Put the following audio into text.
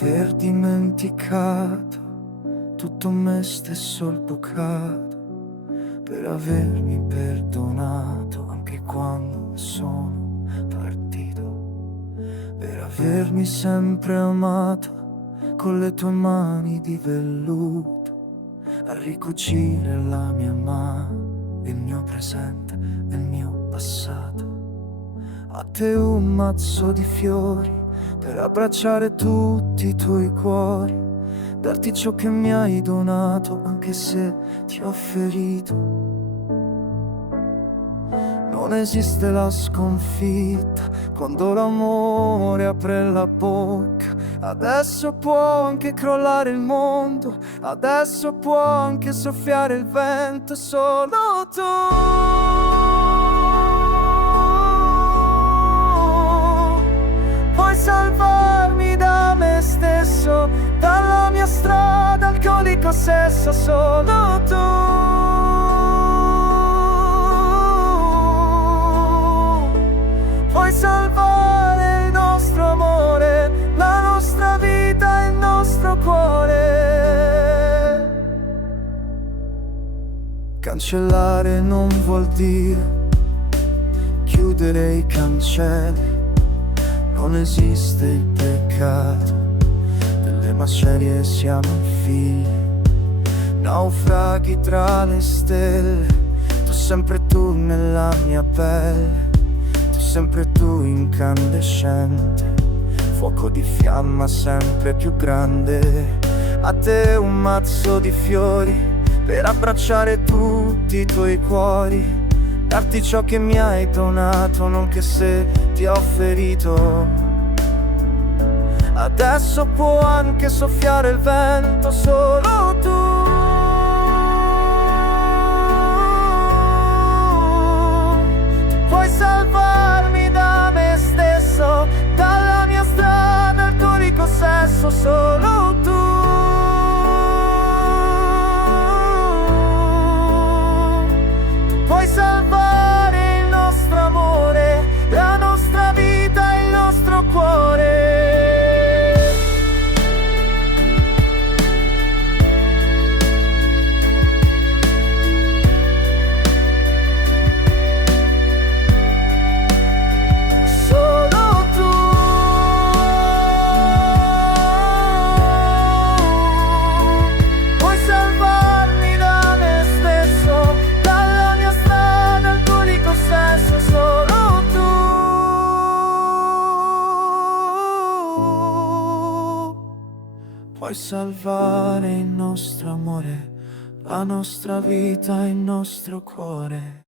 aver dimenticato tutto me stesso il bucato, per avermi perdonato anche quando sono partito, per avermi sempre amato con le tue mani di velluto, a ricucire la mia mano, il mio presente e il mio passato. A te un mazzo di fiori per abbracciare tutti i tuoi cuori, darti ciò che mi hai donato anche se ti ho ferito. Non esiste la sconfitta quando l'amore apre la bocca. Adesso può anche crollare il mondo, adesso può anche soffiare il vento, solo tu puoi salvarmi da me stesso, dalla mia strada alcolico sesso, solo tu puoi salvare il nostro amore, la nostra vita e il nostro cuore. Cancellare non vuol dire chiudere i cancelli, non esiste il peccato, delle macerie siamo figli, naufraghi tra le stelle, tu sempre tu nella mia pelle, tu sempre tu incandescente, fuoco di fiamma sempre più grande. A te un mazzo di fiori per abbracciare tutti i tuoi cuori, darti ciò che mi hai donato, nonché se ti ho ferito. Adesso può anche soffiare il vento, solo tu puoi salvarmi da me stesso, dalla mia strada alcolico sesso, solo tu puoi salvare il nostro amore, la nostra vita e il nostro cuore. Solo tu puoi salvarmi da me stesso, dalla mia strada alcolico sesso, solo tu puoi salvare il nostro amore, la nostra vita e il nostro cuore.